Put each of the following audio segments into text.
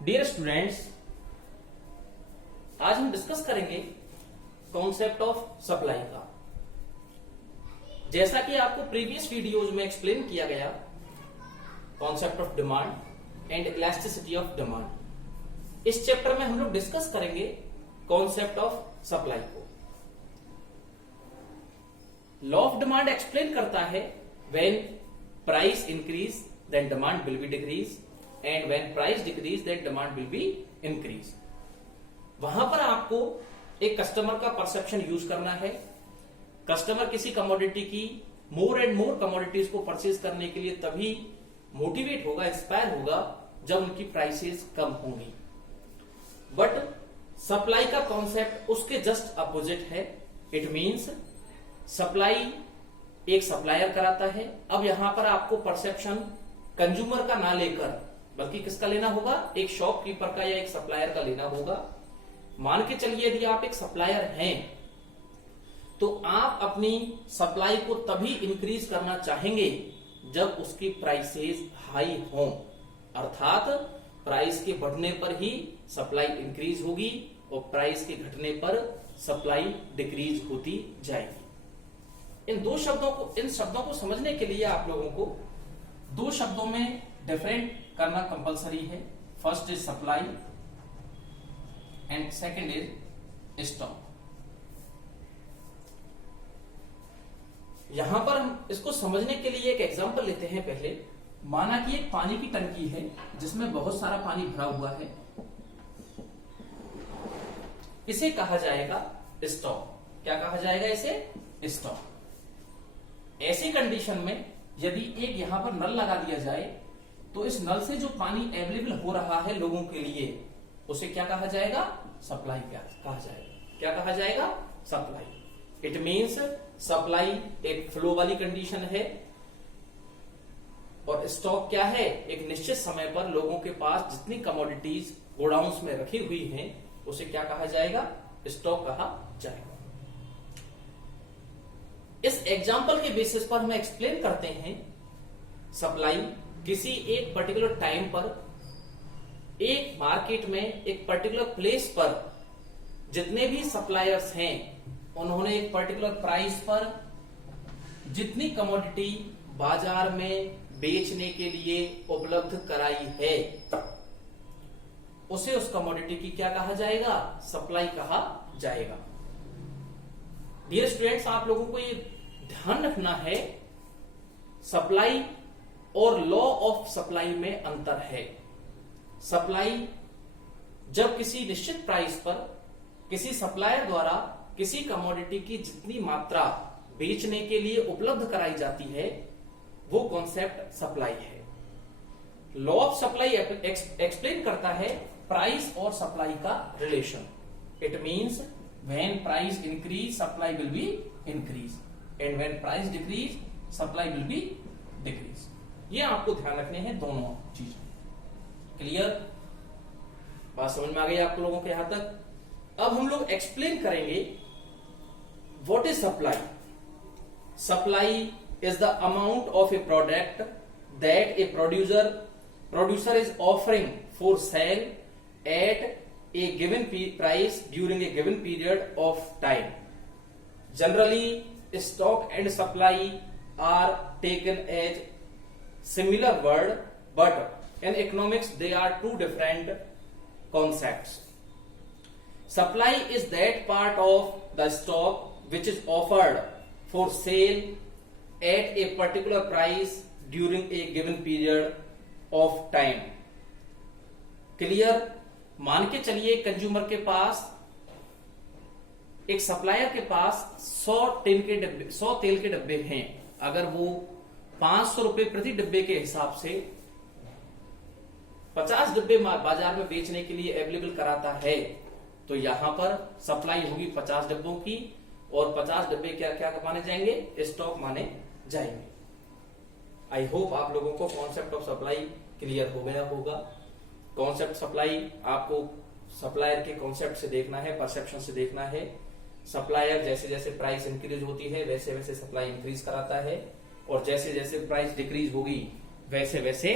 Dear students, आज हम discuss करेंगे कॉन्सेप्ट ऑफ सप्लाई का। जैसा कि आपको प्रीवियस वीडियोज में एक्सप्लेन किया गया, concept of demand and elasticity of demand, इस चैप्टर में हम लोग डिस्कस करेंगे कॉन्सेप्ट ऑफ सप्लाई को। लॉ ऑफ डिमांड एक्सप्लेन करता है when price increase then demand will be decrease and when price decrease then demand will be increase. वहां पर आपको एक कस्टमर का परसेप्शन यूज करना है। कस्टमर किसी कमोडिटी की मोर एंड मोर कमोडिटीज को परचेज करने के लिए तभी मोटिवेट होगा, इंस्पायर होगा, जब उनकी प्राइसेस कम होंगी। बट सप्लाई का कॉन्सेप्ट उसके जस्ट अपोजिट है। इट मींस सप्लाई एक सप्लायर कराता है। अब यहां पर आपको परसेप्शन कंज्यूमर का ना लेकर बल्कि किसका लेना होगा, एक शॉपकीपर का या एक सप्लायर का लेना होगा। मान के चलिए यदि आप एक सप्लायर हैं तो आप अपनी सप्लाई को तभी इंक्रीज करना चाहेंगे जब उसकी प्राइसेस हाई हों, अर्थात प्राइस के बढ़ने पर ही सप्लाई इंक्रीज होगी और प्राइस के घटने पर सप्लाई डिक्रीज होती जाएगी। इन शब्दों को समझने के लिए आप लोगों को दो शब्दों में डिफरेंट करना कंपलसरी है। First is supply and second is stock. यहां पर हम इसको समझने के लिए एक एग्जांपल लेते हैं। पहले माना कि एक पानी की टंकी है जिसमें बहुत सारा पानी भरा हुआ है, इसे कहा जाएगा स्टॉक। क्या कहा जाएगा इसे? स्टॉक। ऐसी कंडीशन में यदि एक यहां पर नल लगा दिया जाए तो इस नल से जो पानी अवेलेबल हो रहा है लोगों के लिए, उसे क्या कहा जाएगा? सप्लाई कहा जाएगा। क्या कहा जाएगा? सप्लाई। इट मींस सप्लाई एक फ्लो वाली कंडीशन है और स्टॉक क्या है? एक निश्चित समय पर लोगों के पास जितनी कमोडिटीज गोडाउन्स में रखी हुई हैं, उसे क्या कहा जाएगा? स्टॉक कहा जाएगा। इस एग्जाम्पल के बेसिस पर हम एक्सप्लेन करते हैं सप्लाई किसी एक पर्टिकुलर टाइम पर एक मार्केट में एक पर्टिकुलर प्लेस पर जितने भी सप्लायर्स हैं उन्होंने एक पर्टिकुलर प्राइस पर जितनी कमोडिटी बाजार में बेचने के लिए उपलब्ध कराई है, उसे उस कमोडिटी की क्या कहा जाएगा? सप्लाई कहा जाएगा। डियर स्टूडेंट्स, आप लोगों को ये ध्यान रखना है, सप्लाई और लॉ ऑफ सप्लाई में अंतर है। सप्लाई जब किसी निश्चित प्राइस पर किसी सप्लायर द्वारा किसी कमोडिटी की जितनी मात्रा बेचने के लिए उपलब्ध कराई जाती है, वो कॉन्सेप्ट सप्लाई है। लॉ ऑफ सप्लाई एक्सप्लेन करता है प्राइस और सप्लाई का relation. It means when price increase supply will be increase and when price decrease supply will be decrease। ये आपको ध्यान रखने हैं दोनों चीजें। क्लियर? बात समझ में आ गई आप लोगों के यहां तक? अब हम लोग एक्सप्लेन करेंगे what is supply. Supply is the amount of a product that a producer is offering for sale at a given price during a given period of time. Generally, stock and supply are taken as similar word, but in economics they are two different concepts. Supply is that part of the stock which is offered for sale at a particular price during a given period of time. Clear? मान के चलिए consumer के पास, एक supplier के पास 100 तेल के डब्बे हैं। अगर वो 500 रुपए प्रति डब्बे के हिसाब से 50 डब्बे बाजार में बेचने के लिए अवेलेबल कराता है, तो यहां पर सप्लाई होगी 50 डब्बों की और 50 डब्बे क्या क्या माने जाएंगे? स्टॉक माने जाएंगे। आई होप आप लोगों को कॉन्सेप्ट ऑफ सप्लाई क्लियर हो गया होगा। कॉन्सेप्ट सप्लाई आपको सप्लायर के कॉन्सेप्ट से देखना है, परसेप्शन से देखना है। सप्लायर जैसे जैसे प्राइस इंक्रीज होती है वैसे वैसे सप्लाई इंक्रीज कराता है, और जैसे जैसे प्राइस डिक्रीज होगी वैसे वैसे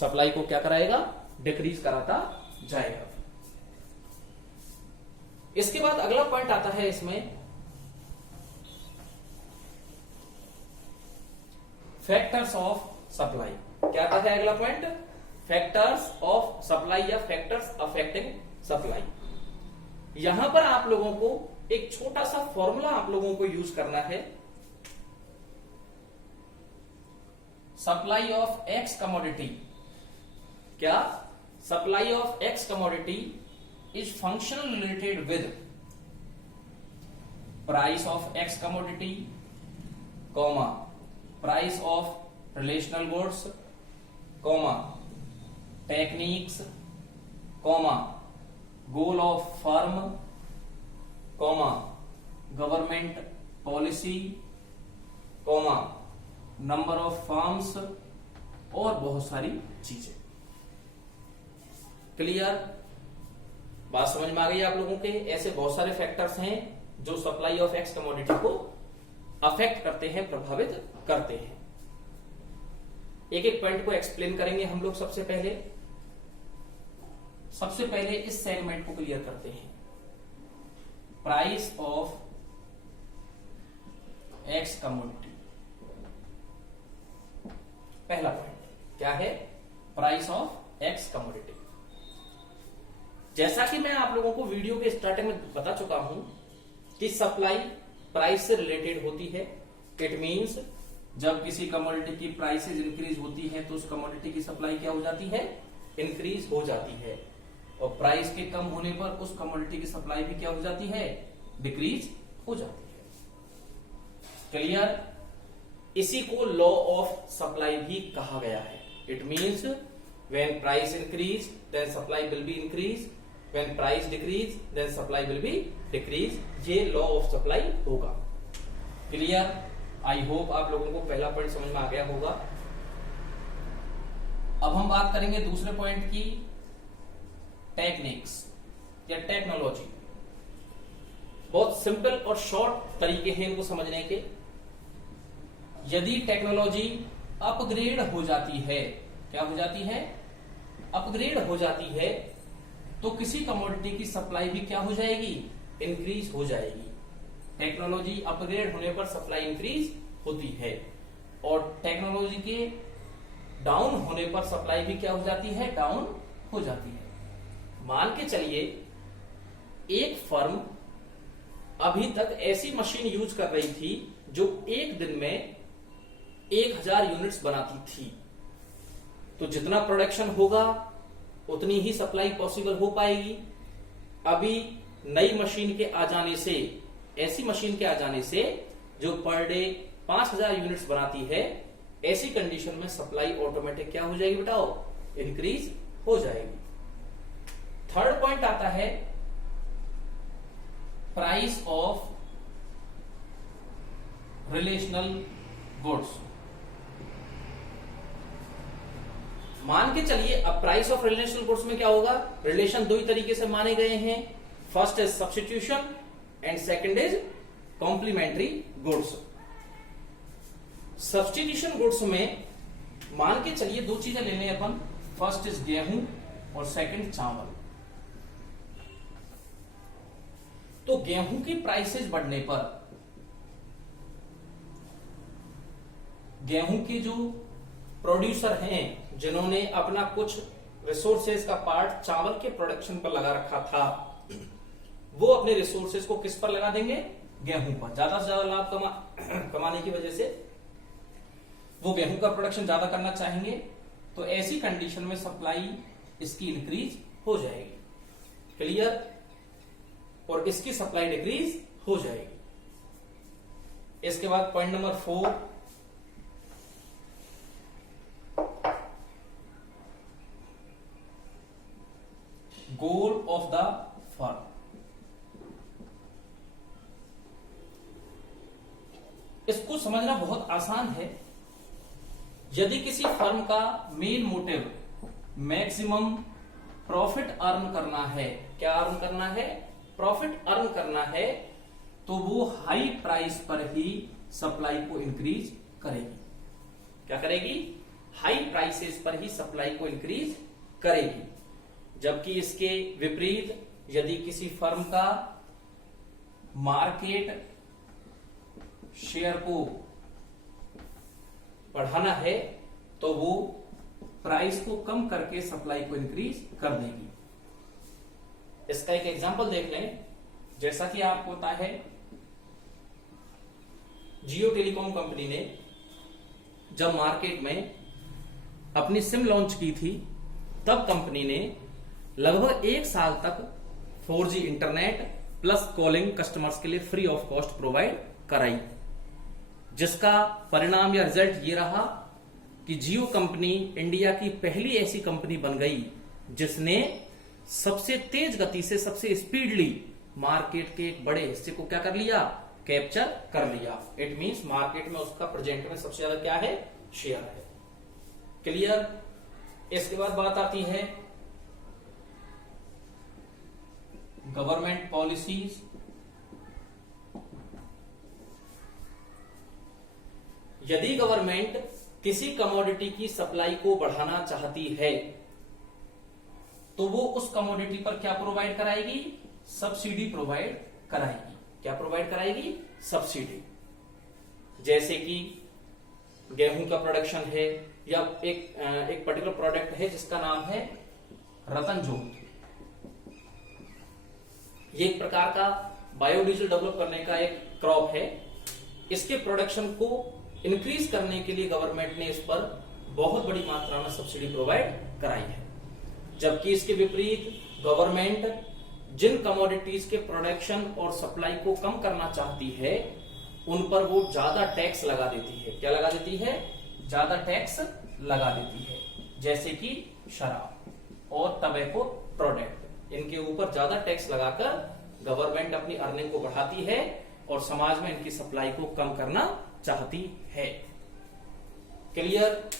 सप्लाई को क्या कराएगा? डिक्रीज कराता जाएगा। इसके बाद अगला पॉइंट आता है इसमें फैक्टर्स ऑफ सप्लाई। क्या आता है अगला पॉइंट? फैक्टर्स ऑफ सप्लाई या फैक्टर्स अफेक्टिंग सप्लाई। यहां पर आप लोगों को एक छोटा सा फॉर्मूला आप लोगों को यूज करना है। सप्लाई ऑफ एक्स कमोडिटी, क्या? Supply of x commodity is functional related with price of x commodity, comma price of relational goods, comma techniques, comma goal of firm, comma government policy, comma number of firms और बहुत सारी चीजें। Clear? बात समझ में आ गई आप लोगों के? ऐसे बहुत सारे फैक्टर्स हैं जो सप्लाई ऑफ एक्स कमोडिटी को अफेक्ट करते हैं, प्रभावित करते हैं। एक एक पॉइंट को एक्सप्लेन करेंगे हम लोग। सबसे पहले इस सेगमेंट को क्लियर करते हैं। प्राइस ऑफ एक्स कमोडिटी, पहला पॉइंट क्या है? Price of x commodity. जैसा कि मैं आप लोगों को वीडियो के स्टार्टिंग में बता चुका हूं कि सप्लाई प्राइस से रिलेटेड होती है। इट मींस जब किसी कमोडिटी की प्राइसेस इंक्रीज होती है तो उस कमोडिटी की सप्लाई क्या हो जाती है? इंक्रीज हो जाती है। और प्राइस के कम होने पर उस कमोडिटी की सप्लाई भी क्या हो जाती है? डिक्रीज हो जाती है। क्लियर? इसी को लॉ ऑफ सप्लाई भी कहा गया है। It means when price increase then supply will be increase, when price decrease then supply will be decrease. ये लॉ ऑफ सप्लाई होगा। क्लियर? आई होप आप लोगों को पहला पॉइंट समझ में आ गया होगा। अब हम बात करेंगे दूसरे पॉइंट की, टेक्निक्स या टेक्नोलॉजी। बहुत सिंपल और शॉर्ट तरीके हैं इनको समझने के। यदि टेक्नोलॉजी अपग्रेड हो जाती है, क्या हो जाती है? अपग्रेड हो जाती है, तो किसी कमोडिटी की सप्लाई भी क्या हो जाएगी? इंक्रीज हो जाएगी। टेक्नोलॉजी अपग्रेड होने पर सप्लाई इंक्रीज होती है और टेक्नोलॉजी के डाउन होने पर सप्लाई भी क्या हो जाती है? डाउन हो जाती है। मान के चलिए एक फर्म अभी तक ऐसी मशीन यूज कर रही थी जो एक दिन में 1000 यूनिट्स बनाती थी। तो जितना प्रोडक्शन होगा उतनी ही सप्लाई पॉसिबल हो पाएगी। अभी नई मशीन के आ जाने से, ऐसी मशीन के आ जाने से जो पर डे 5000 यूनिट्स बनाती है, ऐसी कंडीशन में सप्लाई ऑटोमेटिक क्या हो जाएगी बताओ? इंक्रीज हो जाएगी। थर्ड पॉइंट आता है प्राइस ऑफ रिलेशनल गुड्स। मान के चलिए अब प्राइस ऑफ रिलेशनल गुड्स में क्या होगा? रिलेशन दो ही तरीके से माने गए हैं। First is substitution and second is complementary goods. Substitution goods में मान के चलिए दो चीजें ले लें अपन। फर्स्ट इज गेहूं और सेकंड चावल। तो गेहूं की प्राइसेस बढ़ने पर गेहूं के जो प्रोड्यूसर हैं, जिन्होंने अपना कुछ रिसोर्सेज का पार्ट चावल के प्रोडक्शन पर लगा रखा था, वो अपने रिसोर्सेज को किस पर लगा देंगे? गेहूं पर। ज्यादा से ज्यादा लाभ कमाने की वजह से वो गेहूं का प्रोडक्शन ज्यादा करना चाहेंगे। तो ऐसी कंडीशन में सप्लाई इसकी इंक्रीज हो जाएगी। क्लियर? और इसकी सप्लाई डिक्रीज हो जाएगी। इसके बाद point number 4, goal of the firm. इसको समझना बहुत आसान है। यदि किसी फर्म का main motive maximum profit earn करना है, क्या अर्न करना है? प्रॉफिट अर्न करना है, तो वो हाई प्राइस पर ही सप्लाई को इंक्रीज करेगी। क्या करेगी? हाई प्राइसेस पर ही सप्लाई को इंक्रीज करेगी। जबकि इसके विपरीत यदि किसी फर्म का मार्केट शेयर को बढ़ाना है तो वो प्राइस को कम करके सप्लाई को इंक्रीज कर देगी। इसका एक एग्जांपल देख लें। जैसा कि आपको पता है, जियो टेलीकॉम कंपनी ने जब मार्केट में अपनी सिम लॉन्च की थी, तब कंपनी ने लगभग 1 साल तक 4G internet plus calling customers के लिए फ्री ऑफ कॉस्ट प्रोवाइड कराई, जिसका परिणाम या रिजल्ट ये रहा कि जियो कंपनी इंडिया की पहली ऐसी कंपनी बन गई जिसने सबसे तेज गति से, सबसे स्पीडली मार्केट के एक बड़े हिस्से को क्या कर लिया, कैप्चर कर लिया। इट मींस मार्केट में उसका प्रेजेंट में सबसे ज्यादा क्या है, शेयर है। क्लियर। इसके बाद बात आती है गवर्नमेंट पॉलिसीज। यदि गवर्नमेंट किसी कमोडिटी की सप्लाई को बढ़ाना चाहती है तो वो उस कमोडिटी पर क्या प्रोवाइड कराएगी, सब्सिडी प्रोवाइड कराएगी। क्या प्रोवाइड कराएगी, सब्सिडी। जैसे कि गेहूं का प्रोडक्शन है या एक पर्टिकुलर प्रोडक्ट है जिसका नाम है रतन जोत। ये एक प्रकार का बायोडीजल डेवलप करने का एक क्रॉप है। इसके प्रोडक्शन को इंक्रीज करने के लिए गवर्नमेंट ने इस पर बहुत बड़ी मात्रा में सब्सिडी प्रोवाइड कराई है। जबकि इसके विपरीत गवर्नमेंट जिन कमोडिटीज के प्रोडक्शन और सप्लाई को कम करना चाहती है उन पर वो ज्यादा टैक्स लगा देती है। क्या लगा देती है, ज्यादा टैक्स लगा देती है। जैसे कि शराब और टबैको प्रोडक्ट, इनके ऊपर ज्यादा टैक्स लगाकर गवर्नमेंट अपनी अर्निंग को बढ़ाती है और समाज में इनकी सप्लाई को कम करना चाहती है। क्लियर।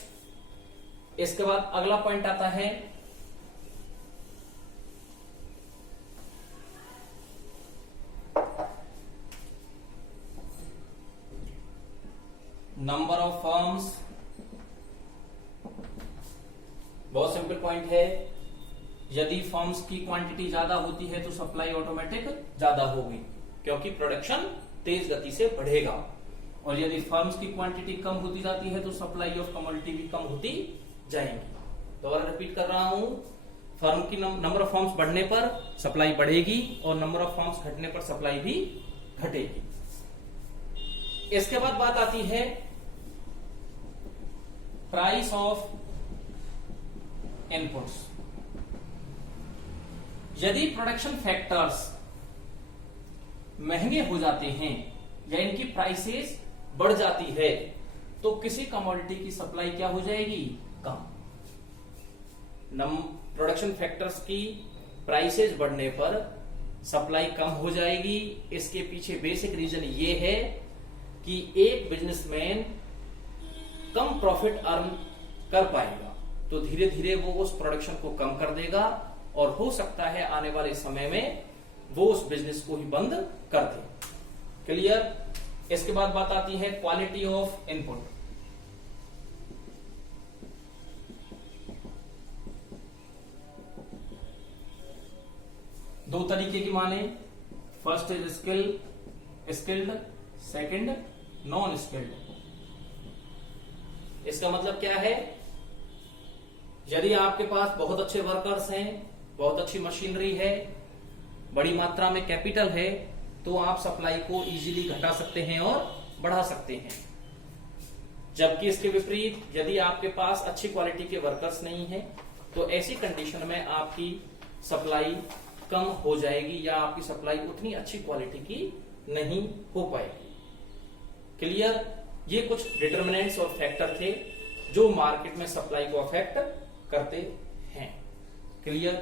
इसके बाद अगला पॉइंट आता है नंबर ऑफ फर्म्स। बहुत सिंपल पॉइंट है, यदि फर्म्स की क्वांटिटी ज्यादा होती है तो सप्लाई ऑटोमेटिक ज्यादा होगी क्योंकि प्रोडक्शन तेज गति से बढ़ेगा, और यदि फर्म्स की क्वांटिटी कम होती जाती है तो सप्लाई ऑफ कमोडिटी भी कम होती जाएंगी। दोबारा रिपीट कर रहा हूं, फर्म की नंबर ऑफ फर्म्स बढ़ने पर सप्लाई बढ़ेगी और नंबर ऑफ फर्म्स घटने पर सप्लाई भी घटेगी। इसके बाद बात आती है प्राइस ऑफ इनपुट्स। यदि प्रोडक्शन फैक्टर्स महंगे हो जाते हैं या इनकी प्राइसेस बढ़ जाती है तो किसी कमोडिटी की सप्लाई क्या हो जाएगी, कम। प्रोडक्शन फैक्टर्स की प्राइसेस बढ़ने पर सप्लाई कम हो जाएगी। इसके पीछे बेसिक रीजन ये है कि एक बिजनेसमैन कम प्रॉफिट अर्न कर पाएगा तो धीरे धीरे वो उस प्रोडक्शन को कम कर देगा और हो सकता है आने वाले समय में वो उस बिजनेस को ही बंद कर दे। क्लियर। इसके बाद बात आती है क्वालिटी ऑफ इनपुट। दो तरीके की माने, first is skilled, second non skilled. इसका मतलब क्या है, यदि आपके पास बहुत अच्छे वर्कर्स हैं, बहुत अच्छी मशीनरी है, बड़ी मात्रा में कैपिटल है, तो आप सप्लाई को इजीली घटा सकते हैं और बढ़ा सकते हैं। जबकि इसके विपरीत यदि आपके पास अच्छी क्वालिटी के वर्कर्स नहीं है तो ऐसी कंडीशन में आपकी सप्लाई कम हो जाएगी या आपकी सप्लाई उतनी अच्छी क्वालिटी की नहीं हो पाएगी। क्लियर। ये कुछ डिटर्मिनेंट्स और फैक्टर थे जो मार्केट में सप्लाई को अफेक्ट करते हैं। क्लियर।